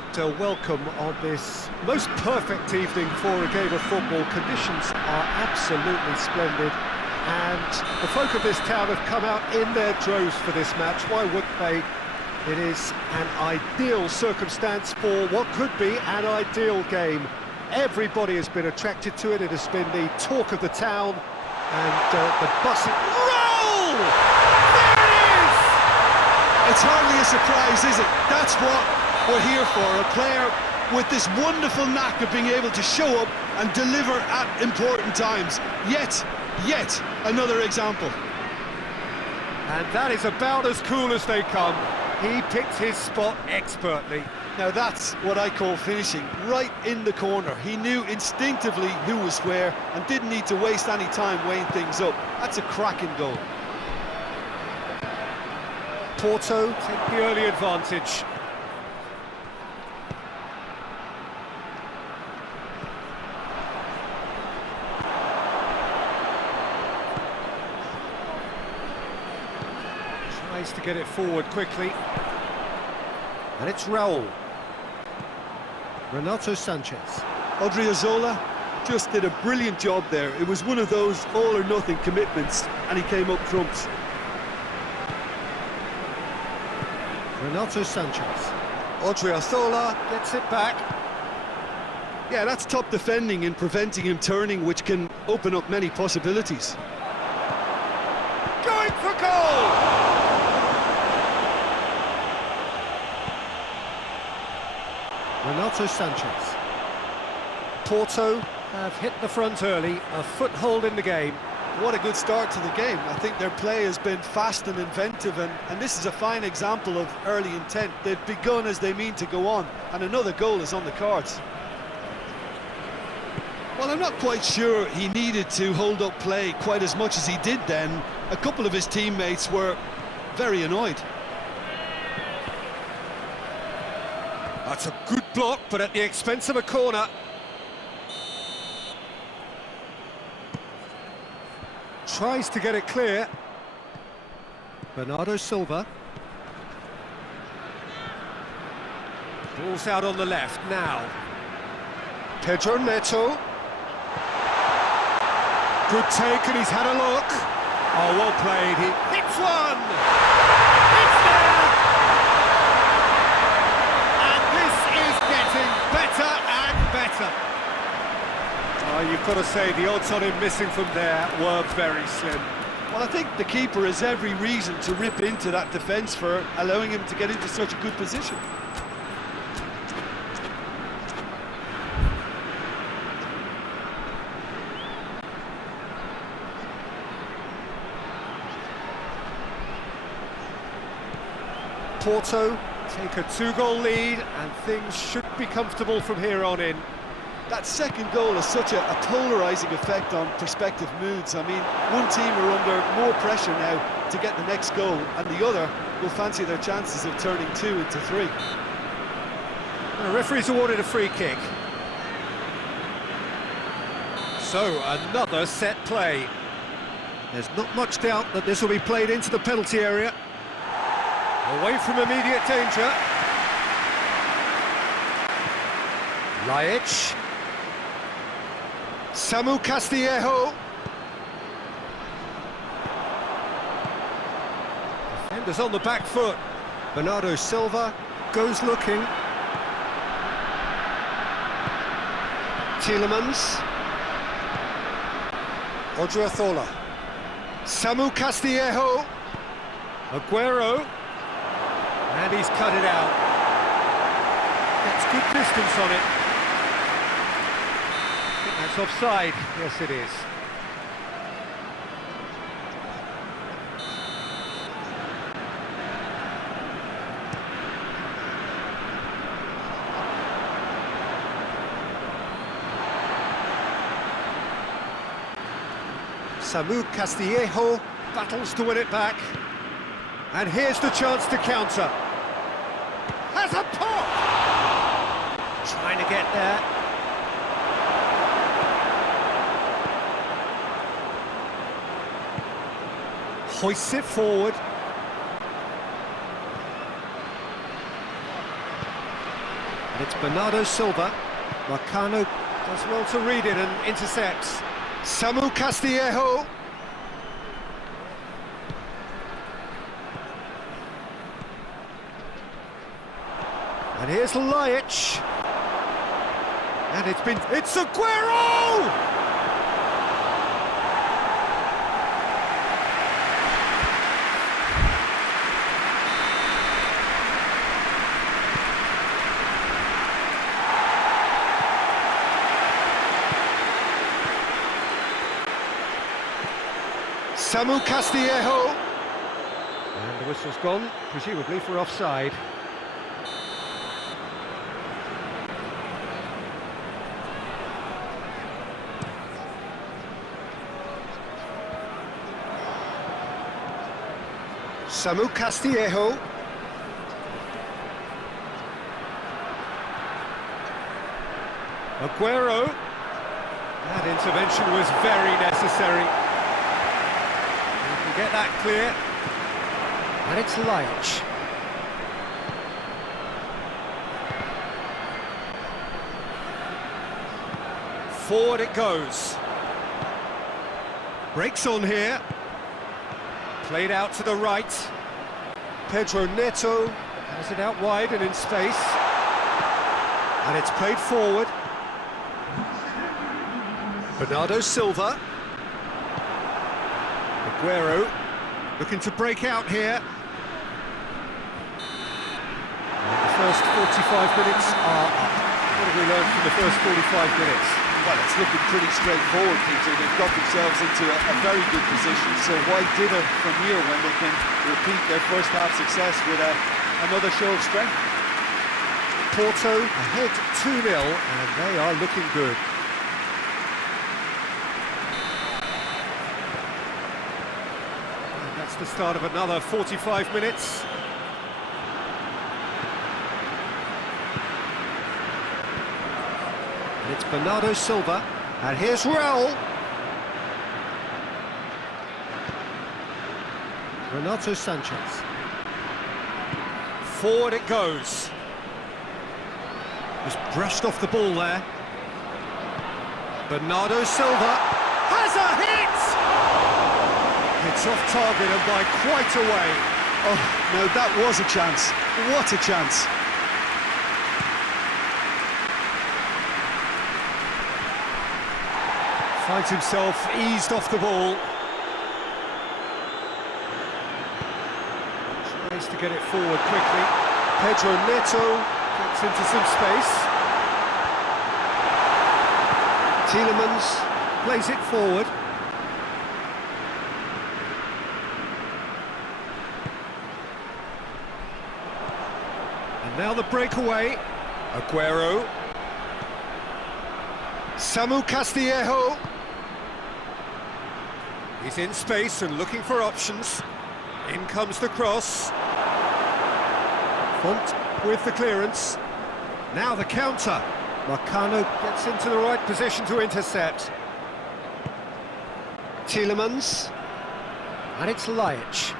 and welcome on this most perfect evening for a game of football. Conditions are absolutely splendid, and the folk of this town have come out in their droves for this match. Why wouldn't they? It is an ideal circumstance for what could be an ideal game. Everybody has been attracted to it. It has been the talk of the town, and the buzzing roll! There it is! It's hardly a surprise, is it? That's what we're here for. A player with this wonderful knack of being able to show up and deliver at important times. Yet another example. And that is about as cool as they come. He picked his spot expertly. Now that's what I call finishing, right in the corner. He knew instinctively who was where and didn't need to waste any time weighing things up. That's a cracking goal. Porto take the early advantage. Tries to get it forward quickly. And it's Raul. Renato Sanchez. Odriozola just did a brilliant job there. It was one of those all-or-nothing commitments, and he came up trumps. Renato Sanchez. Odriozola gets it back. Yeah, that's top defending and preventing him turning, which can open up many possibilities. Going for goal! Renato Sanchez. Porto have hit the front early, a foothold in the game. What a good start to the game. I think their play has been fast and inventive, and this is a fine example of early intent. They've begun as they mean to go on, and another goal is on the cards. Well, I'm not quite sure he needed to hold up play quite as much as he did then. A couple of his teammates were very annoyed. That's a good block, but at the expense of a corner. Tries to get it clear. Bernardo Silva. Ball's out on the left now. Pedro Neto. Good take, and he's had a look. Oh, well played. He hits one! It's there! And this is getting better and better. Oh, you've got to say, the odds on him missing from there were very slim. Well, I think the keeper has every reason to rip into that defence for allowing him to get into such a good position. Porto take a 2-goal lead, and things should be comfortable from here on in. That second goal has such a polarising effect on prospective moods. I mean, one team are under more pressure now to get the next goal, and the other will fancy their chances of turning 2 into 3. The referee's awarded a free kick. So, another set play. There's not much doubt that this will be played into the penalty area. Away from immediate danger. Laic. Samu Castillejo. Defenders on the back foot. Bernardo Silva goes looking. Tielemans. Odriozola. Samu Castillejo. Aguero. And he's cut it out. That's good distance on it. I think that's offside. Yes, it is. Samu Castillejo battles to win it back. And here's the chance to counter. Has a pop! Trying to get there. Hoists it forward. And it's Bernardo Silva. Marcano does well to read it and intercepts. Samu Castillejo. And here's Lajic. And it's Aguero! Samu Castillejo. And the whistle's gone, presumably for offside. Samu Castillejo. Aguero. That intervention was very necessary. You can get that clear. And it's Lajic. Forward it goes. Breaks on here. Played out to the right. Pedro Neto has it out wide and in space. And it's played forward. Bernardo Silva. Aguero looking to break out here. And the first 45 minutes are up. What have we learned from the first 45 minutes? Well, it's looking pretty straightforward, Peter. They've got themselves into a very good position, so why dither from here when they can repeat their first half success with another show of strength? Porto ahead 2-0, and they are looking good. And that's the start of another 45 minutes. It's Bernardo Silva, and here's Raul. Renato Sanchez. Forward it goes. Just brushed off the ball there. Bernardo Silva has a hit! It's off target and by quite a way. Oh, no, that was a chance. What a chance. Finds himself eased off the ball. Tries to get it forward quickly. Pedro Neto gets into some space. Tielemans plays it forward. And now the breakaway. Aguero. Samu Castillejo. He's in space and looking for options. In comes the cross. Font with the clearance. Now the counter. Marcano gets into the right position to intercept. Tielemans. And it's Lajic.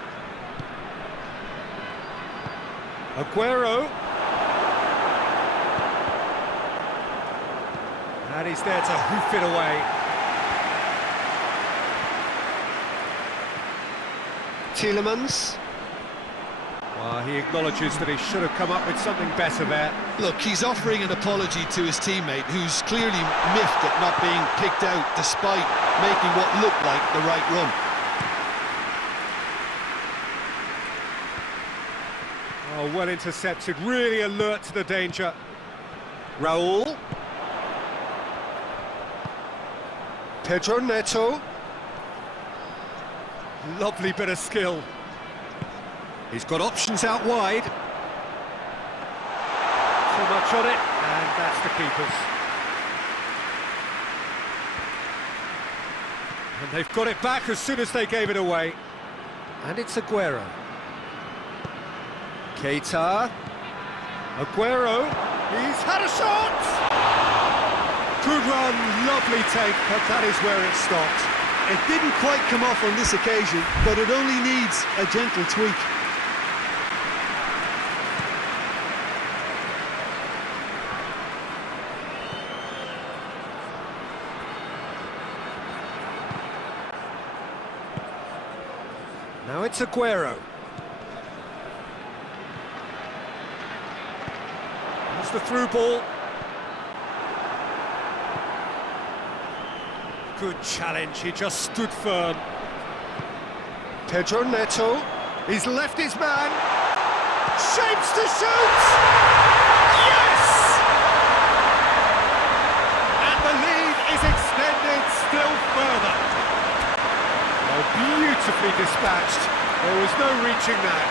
Aguero. And he's there to hoof it away. Tielemans. Well, he acknowledges that he should have come up with something better there. Look, he's offering an apology to his teammate, who's clearly miffed at not being picked out despite making what looked like the right run. Oh, well intercepted, really alert to the danger. Raul. Pedro Neto. Lovely bit of skill. He's got options out wide. Too much on it, and that's the keeper's. And they've got it back as soon as they gave it away. And it's Aguero. Keita. Aguero. He's had a shot! Good run, lovely take, but that is where it stopped. It didn't quite come off on this occasion, but it only needs a gentle tweak. Now it's Aguero. There's the through ball. Good challenge, he just stood firm. Pedro Neto, he's left his man. Shapes to shoot! Yes! And the lead is extended still further. Oh, beautifully dispatched. There was no reaching that.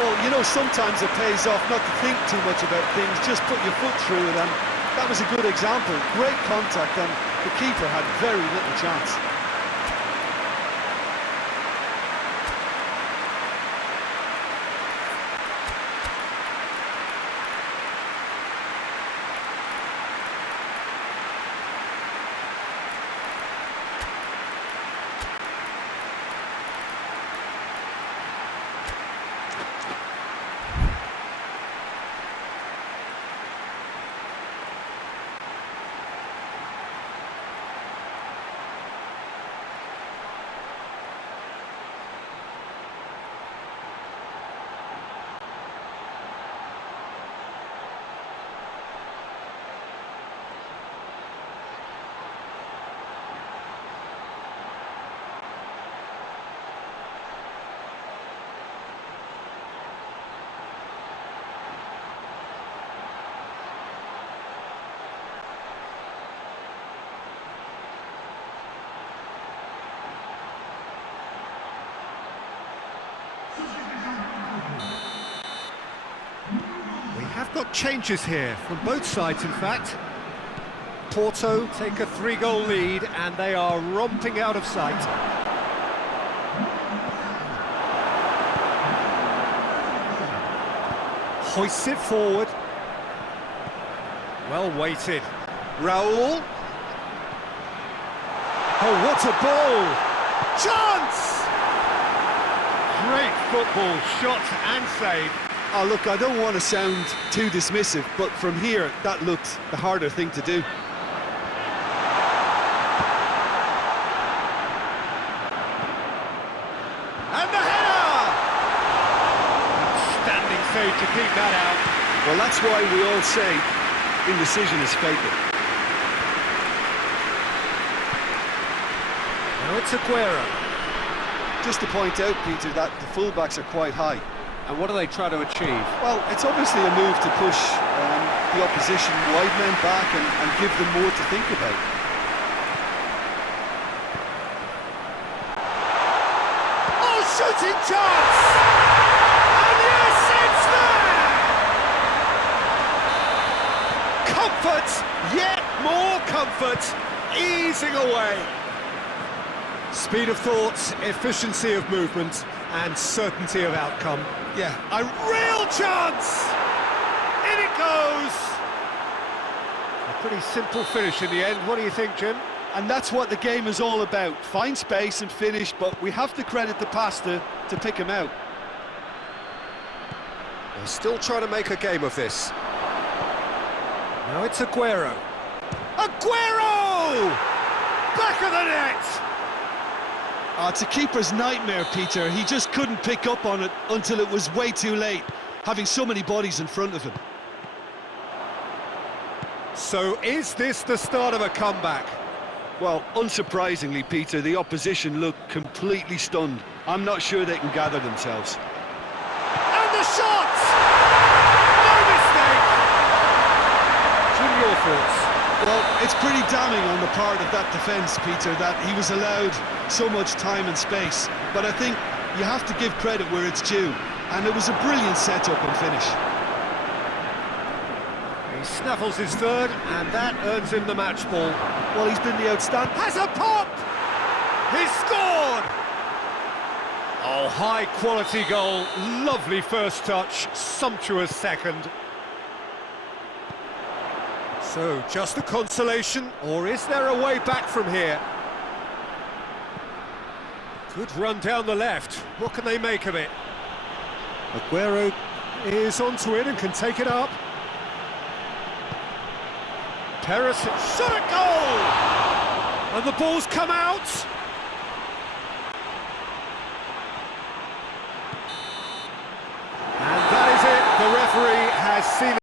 Well, you know, sometimes it pays off not to think too much about things, just put your foot through it, and that was a good example. Great contact, and the keeper had very little chance. Have got changes here from both sides, in fact. Porto take a 3-goal lead and they are romping out of sight. Hoists it forward. Well weighted. Raul. Oh, what a ball! Chance! Great football, shot and save. Oh, look, I don't want to sound too dismissive, but from here, that looked the harder thing to do. And the header! Standing save to keep that out. Well, that's why we all say indecision is fatal. Now it's Aguero. Just to point out, Peter, that the fullbacks are quite high. And what do they try to achieve? Well, it's obviously a move to push the opposition wide men back and give them more to think about. Oh, shooting chance! And yes, it's there! Comfort, yet more comfort, easing away. Speed of thought, efficiency of movement, and certainty of outcome. Yeah, a real chance! In it goes! A pretty simple finish in the end. What do you think, Jim? And that's what the game is all about. Find space and finish, but we have to credit the passer to pick him out. They're still trying to make a game of this. Now it's Aguero. Aguero! Back of the net! It's a keeper's nightmare, Peter. He just couldn't pick up on it until it was way too late, having so many bodies in front of him. So is this the start of a comeback? Well, unsurprisingly, Peter, the opposition looked completely stunned. I'm not sure they can gather themselves. And the shot! No mistake! Jim, your thoughts? Well, it's pretty damning on the part of that defence, Peter, that he was allowed so much time and space. But I think you have to give credit where it's due, and it was a brilliant setup and finish. He snaffles his third, and that earns him the match ball. Well, he's been the outstanding... Has a pop! He's scored! Oh, high-quality goal, lovely first touch, sumptuous second. So, just a consolation, or is there a way back from here? Good run down the left. What can they make of it? Aguero is onto it and can take it up. Perez shot at goal! And the ball's come out. seen